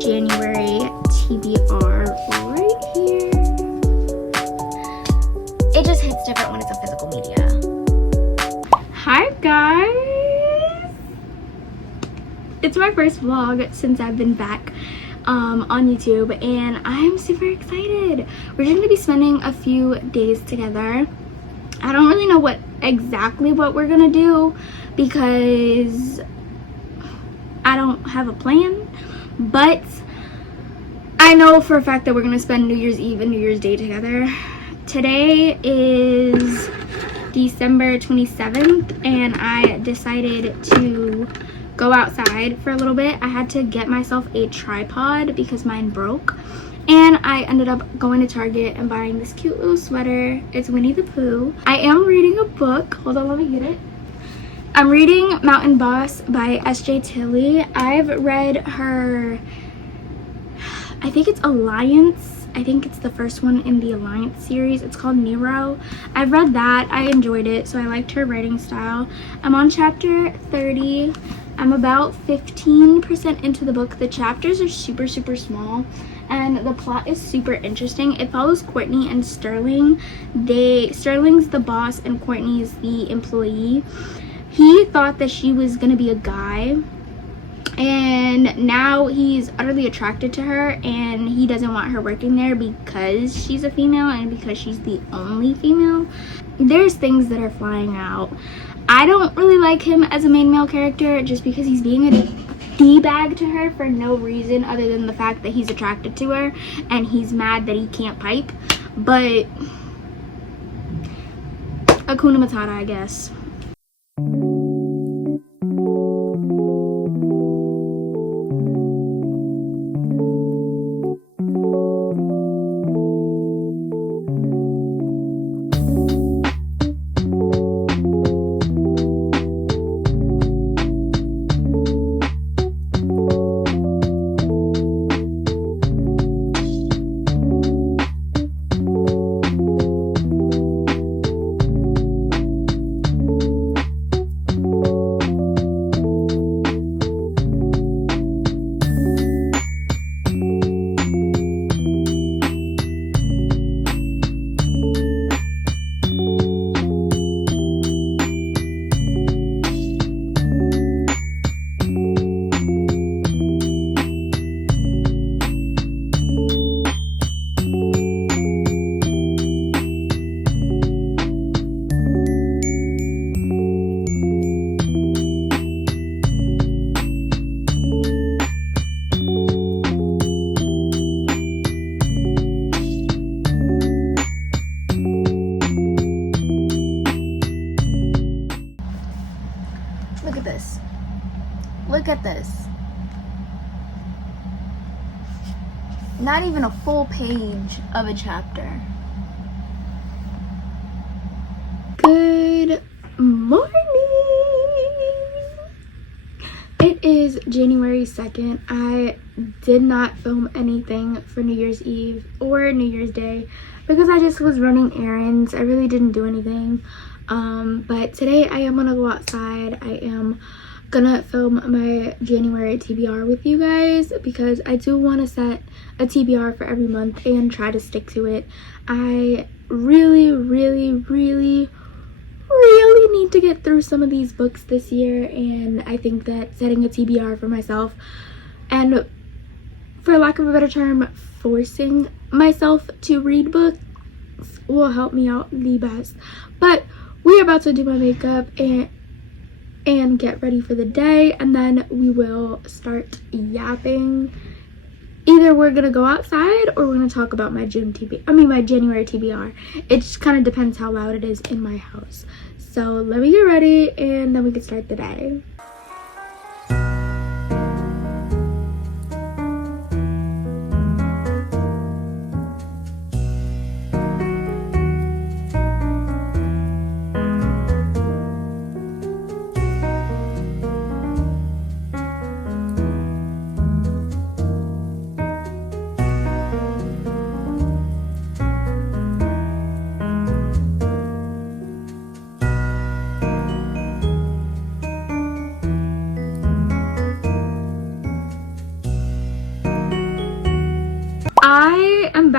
January TBR right here. It just hits different when it's a physical media. Hi guys! It's my first vlog since I've been back on YouTube, and I'm super excited. We're just gonna be spending a few days together. I don't really know what we're gonna do because I don't have a plan, but I know for a fact that we're gonna spend New Year's Eve and New Year's Day together. Today is December 27th, and I decided to go outside for a little bit. I had to get myself a tripod because mine broke, and I ended up going to Target and buying this cute little sweater. It's Winnie the Pooh. I am reading a book. Hold on, let me get it. I'm reading Mountain Boss by S.J. Tilly. I've read her, I think it's Alliance. I think it's the first one in the Alliance series. It's called Nero. I've read that. I enjoyed it, so I liked her writing style. I'm on chapter 30. I'm about 15% into the book. The chapters are super small, and the plot is super interesting. It follows Courtney and Sterling. Sterling's the boss and Courtney's the employee. He thought that she was gonna be a guy, and now he's utterly attracted to her, and he doesn't want her working there because she's a female and because she's the only female. There's things that are flying out. I don't really like him as a main male character just because he's being a D-bag to her for no reason other than the fact that he's attracted to her and he's mad that he can't pipe. But Hakuna Matata, I guess. Look at this. Look at this. Not even a full page of a chapter. Good morning. It is January 2nd. I did not film anything for New Year's Eve or New Year's Day because I just was running errands. I really didn't do anything. But today I am gonna go outside. I am gonna film my January TBR with you guys because I do want to set a TBR for every month and try to stick to it. I really need to get through some of these books this year, and I think that setting a TBR for myself and, for lack of a better term, forcing myself to read books will help me out the best. But we're about to do my makeup and get ready for the day, and then we will start yapping. Either we're gonna go outside or we're gonna talk about my my January TBR. It just kind of depends how loud it is in my house. So let me get ready and then we can start the day.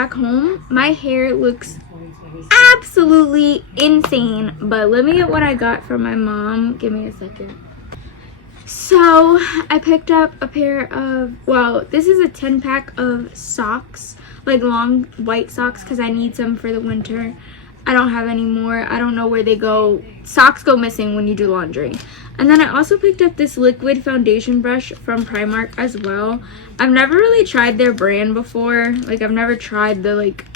back home, my hair looks absolutely insane. But let me get what I got from my mom. Give me a second. So I picked up a pair of, well, this is a 10-pack of socks, like long white socks, because I need some for the winter. I don't have any more. I don't know where they go. Socks go missing when you do laundry. And then I also picked up this liquid foundation brush from Primark as well. I've never really tried their brand before. Like, I've never tried the, like,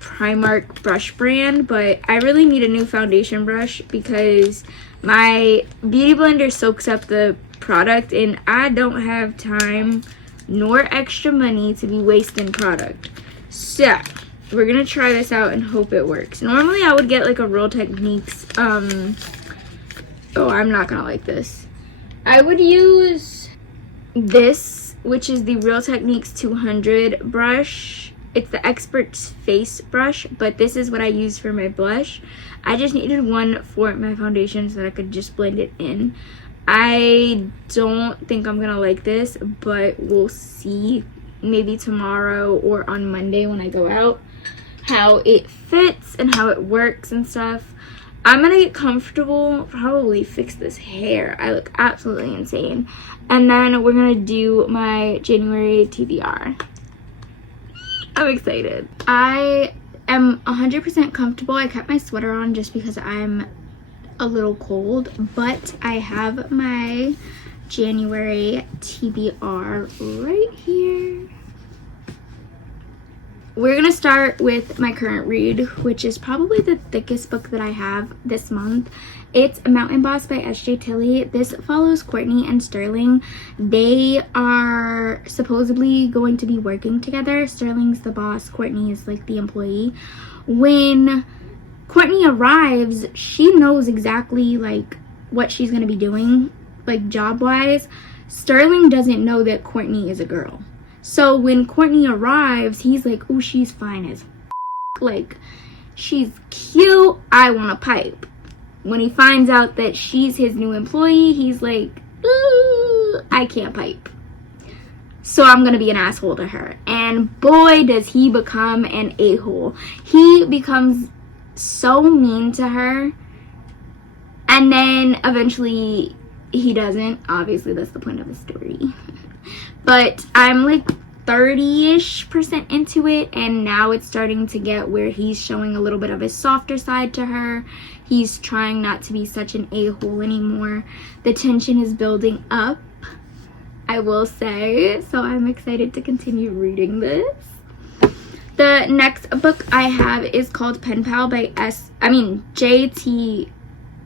Primark brush brand, but I really need a new foundation brush because my beauty blender soaks up the product and I don't have time nor extra money to be wasting product. So we're gonna try this out and hope it works. Normally I would get like a Real Techniques, oh, I'm not gonna like this. I would use this, which is the Real Techniques 200 brush. It's the Expert's Face brush, but this is what I use for my blush. I just needed one for my foundation so that I could just blend it in. I don't think I'm gonna like this, but we'll see maybe tomorrow or on Monday when I go out how it fits and how it works and stuff. I'm gonna get comfortable, probably fix this hair. I look absolutely insane. And then we're gonna do my January TBR. I'm excited. I am 100% comfortable. I kept my sweater on just because I'm a little cold, but I have my January TBR right here. We're gonna start with my current read, which is probably the thickest book that I have this month. It's Mountain Boss by S.J. Tilly. This follows Courtney and Sterling. They are supposedly going to be working together. Sterling's the boss, Courtney is like the employee. When Courtney arrives, she knows exactly like what she's gonna be doing, like job-wise. Sterling doesn't know that Courtney is a girl. So when Courtney arrives, he's like, "Oh, she's fine as f***. Like, she's cute. I want a pipe." When he finds out that she's his new employee, he's like, "Ooh, I can't pipe. So I'm gonna be an asshole to her." And boy, does he become an a-hole. He becomes so mean to her. And then eventually he doesn't. Obviously, that's the point of the story. But I'm like 30-ish% into it, and now it's starting to get where he's showing a little bit of his softer side to her. He's trying not to be such an a-hole anymore. The tension is building up, I will say, so I'm excited to continue reading this. The next book I have is called Pen Pal by J.T.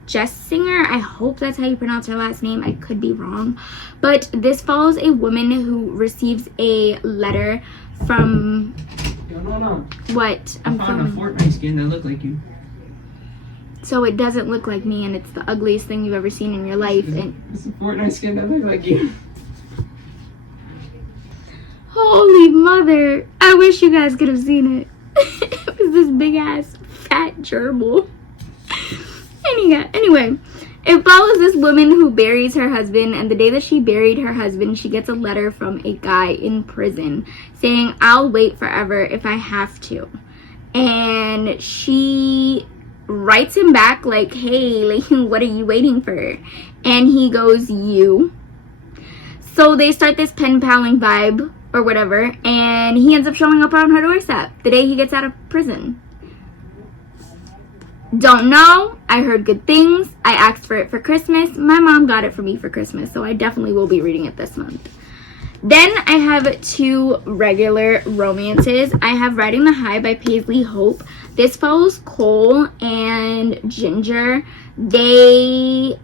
Jessinger. I hope that's how you pronounce her last name. I could be wrong. But this follows a woman who receives a letter from... No. What? I found a Fortnite skin that looked like you. So it doesn't look like me, and it's the ugliest thing you've ever seen in your life. It's a Fortnite skin that looked like you. Holy mother. I wish you guys could have seen it. It was this big ass fat gerbil. Anyway, it follows this woman who buries her husband, and the day that she buried her husband, she gets a letter from a guy in prison saying, "I'll wait forever if I have to." And she writes him back like, "Hey, like, what are you waiting for?" And he goes, "You." So they start this pen paling vibe or whatever, and he ends up showing up on her doorstep the day he gets out of prison. Don't know. I heard good things. I asked for it for Christmas. My mom got it for me for Christmas, so I definitely will be reading it this month. Then I have two regular romances. I have Riding the High by Paisley Hope. This follows Cole and Ginger. They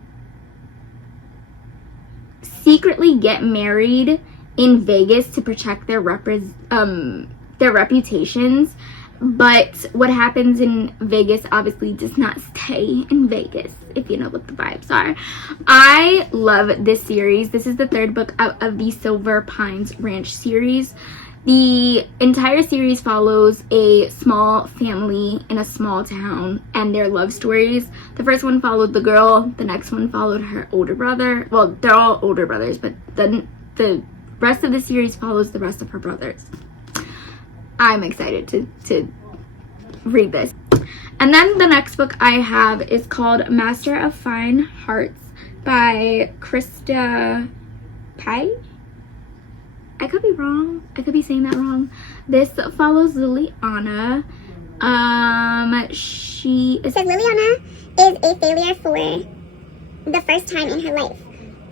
secretly get married in Vegas to protect their reputations. But what happens in Vegas obviously does not stay in Vegas, if you know what the vibes are. I love this series. This is the third book out of the Silver Pines Ranch series. The entire series follows a small family in a small town and their love stories. The first one followed the girl. The next one followed her older brother. Well, they're all older brothers, but the rest of the series follows the rest of her brothers. I'm excited to read this. And then the next book I have is called Master of Fine Hearts by Krista Pai. I could be wrong. I could be saying that wrong. This follows Liliana. She is... So Liliana is a failure for the first time in her life.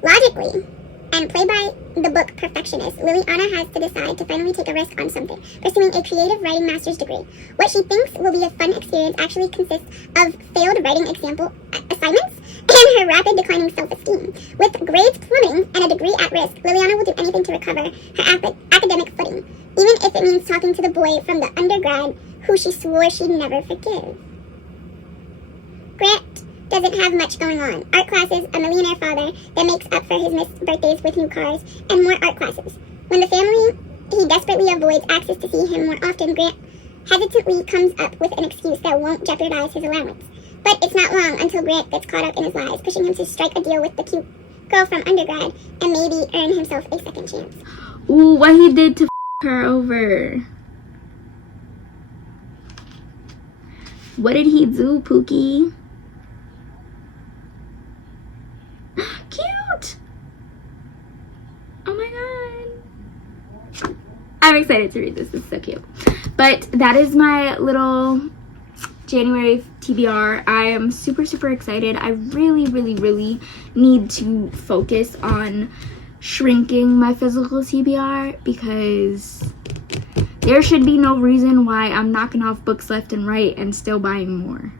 Logically, and played by the book perfectionist, Liliana has to decide to finally take a risk on something, pursuing a creative writing master's degree. What she thinks will be a fun experience actually consists of failed writing example assignments and her rapid declining self-esteem. With grades plummeting and a degree at risk, Liliana will do anything to recover her academic footing, even if it means talking to the boy from the undergrad who she swore she'd never forgive. Grant doesn't have much going on. Art classes, a millionaire father that makes up for his missed birthdays with new cars, and more art classes. When the family he desperately avoids access to see him more often, Grant hesitantly comes up with an excuse that won't jeopardize his allowance. But it's not long until Grant gets caught up in his lies, pushing him to strike a deal with the cute girl from undergrad and maybe earn himself a second chance. Ooh, what he did to her over. What did he do, Pookie? Cute! Oh my god. I'm excited to read this. This is so cute. But that is my little January TBR. I am super, super excited. I really, really, really need to focus on shrinking my physical TBR because there should be no reason why I'm knocking off books left and right and still buying more.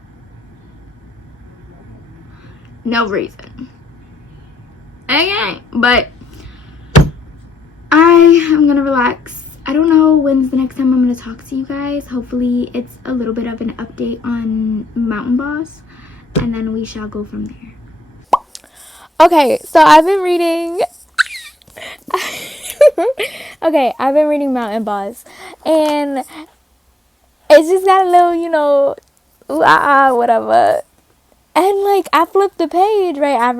No reason. Okay, but I am gonna relax. I don't know when's the next time I'm gonna talk to you guys. Hopefully it's a little bit of an update on Mountain Boss, and then we shall go from there. Okay, so I've been reading I've been reading Mountain Boss, and it's just got a little, you know, whatever. And like I flipped the page, right? I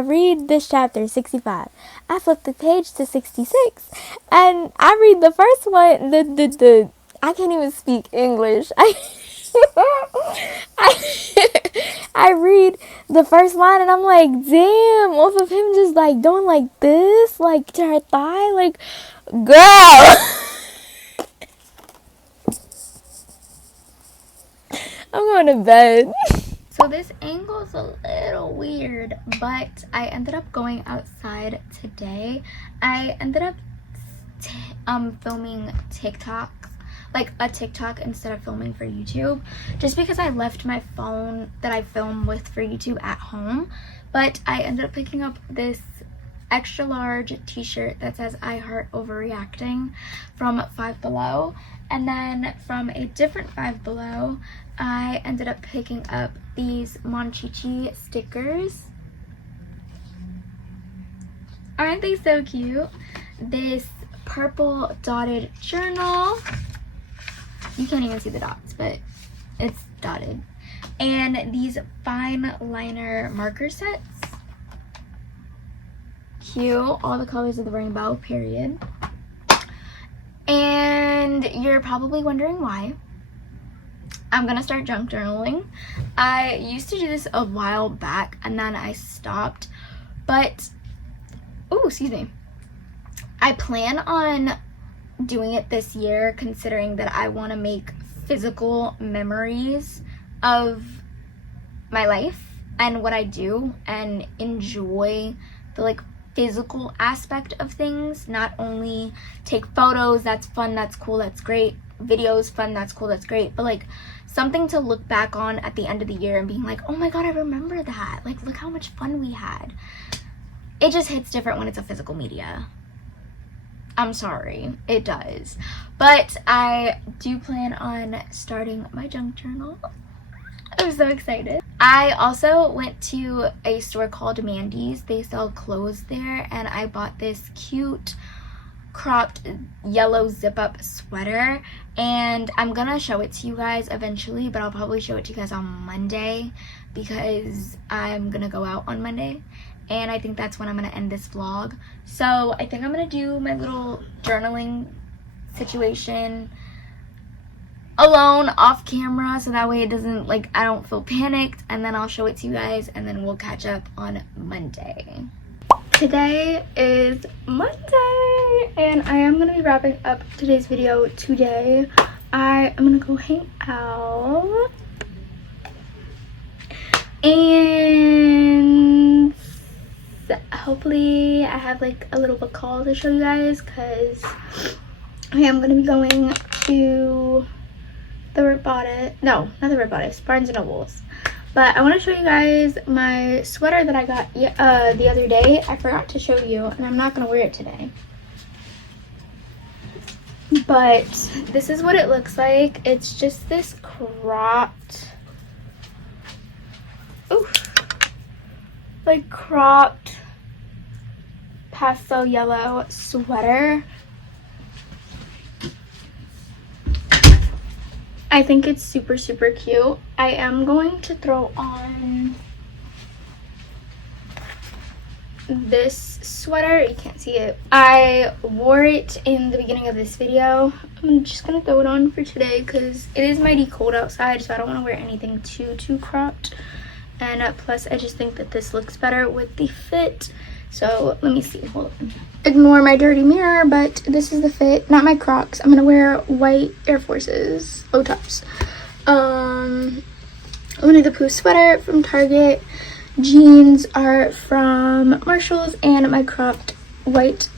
read this chapter 65. I flipped the page to 66, and I read the first one. The I can't even speak English. I read the first line and I'm like, damn, off of him just like doing like this, like to her thigh, like, girl. I'm going to bed. So this angle's a little weird, but I ended up going outside today. I ended up filming TikToks, like a TikTok instead of filming for YouTube, just because I left my phone that I film with for YouTube at home. But I ended up picking up this extra large t-shirt that says I Heart Overreacting from Five Below, and then from a different Five Below I ended up picking up these Monchichi stickers. Aren't they so cute? This purple dotted journal. You can't even see the dots, but it's dotted. And these fine liner marker sets. Cute. All the colors of the rainbow, period. And you're probably wondering why. I'm gonna start junk journaling. I used to do this a while back and then I stopped, but excuse me. I plan on doing it this year, considering that I want to make physical memories of my life and what I do and enjoy the like physical aspect of things, not only take photos, that's fun, that's cool, that's great, videos, fun, that's cool, that's great, but like something to look back on at the end of the year and being like, oh my god, I remember that, like look how much fun we had. It just hits different when it's a physical media. I'm sorry, it does. But I do plan on starting my junk journal. I'm so excited. I also went to a store called Mandy's. They sell clothes there, and I bought this cute cropped yellow zip-up sweater, and I'm gonna show it to you guys eventually, but I'll probably show it to you guys on Monday because I'm gonna go out on Monday, and I think that's when I'm gonna end this vlog. So I think I'm gonna do my little journaling situation alone off camera, so that way it doesn't, like, I don't feel panicked, and then I'll show it to you guys, and then we'll catch up on Monday. Today is Monday, and I am going to be wrapping up today's video today. I am going to go hang out, and hopefully I have like a little book haul to show you guys, because I am going to be going to the Robotis, no, not the Robotis, Barnes & Nobles. But I want to show you guys my sweater that I got the other day. I forgot to show you, and I'm not going to wear it today. But this is what it looks like. It's just this cropped, cropped pastel yellow sweater. I think it's super, super cute. I am going to throw on this sweater. You can't see it. I wore it in the beginning of this video. I'm just gonna throw it on for today because it is mighty cold outside, so I don't want to wear anything too cropped. And plus, I just think that this looks better with the fit. So let me see. Hold on. Ignore my dirty mirror, but this is the fit. Not my Crocs. I'm gonna wear white Air Forces, low tops. Winnie the Pooh sweater from Target. Jeans are from Marshalls, and my cropped white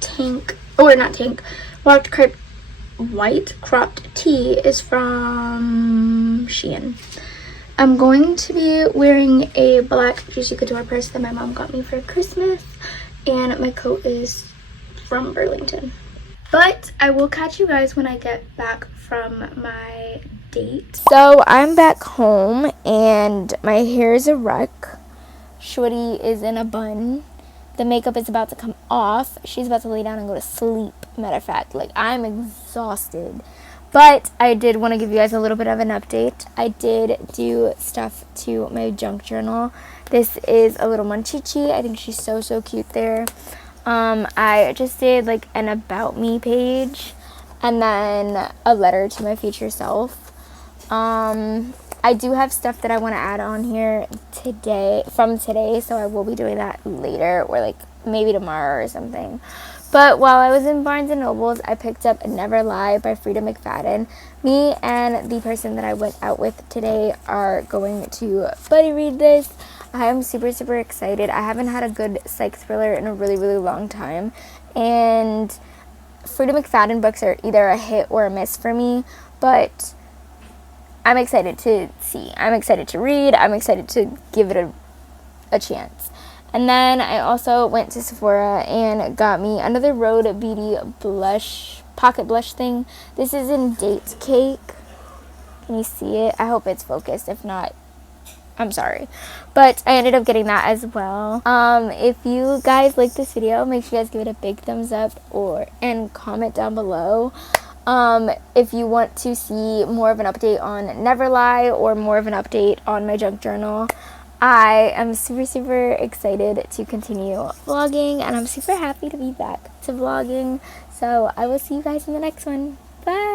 tank, or not tank, white cropped tee is from Shein. I'm going to be wearing a black Juicy Couture purse that my mom got me for Christmas, and my coat is from Burlington. But I will catch you guys when I get back from my date. So I'm back home, and my hair is a wreck. Shorty is in a bun. The makeup is about to come off. She's about to lay down and go to sleep. Matter of fact, like, I'm exhausted. But I did want to give you guys a little bit of an update. I did do stuff to my junk journal. This is a little Monchichi. I think she's so cute there. I just did like an about me page, and then a letter to my future self. I do have stuff that I want to add on here today, so I will be doing that later, or like maybe tomorrow or something. But while I was in Barnes & Nobles, I picked up Never Lie by Frida McFadden. Me and the person that I went out with today are going to buddy read this. I am super excited. I haven't had a good psych thriller in a really long time. And Frida McFadden books are either a hit or a miss for me. But I'm excited to see. I'm excited to read. I'm excited to give it a chance. And then I also went to Sephora and got me another Rhode Beauty blush, pocket blush thing. This is in Date Cake. Can you see it? I hope it's focused. If not, I'm sorry. But I ended up getting that as well. If you guys like this video, make sure you guys give it a big thumbs up and comment down below. If you want to see more of an update on Never Lie or more of an update on my junk journal. I am super excited to continue vlogging, and I'm super happy to be back to vlogging. So I will see you guys in the next one. Bye!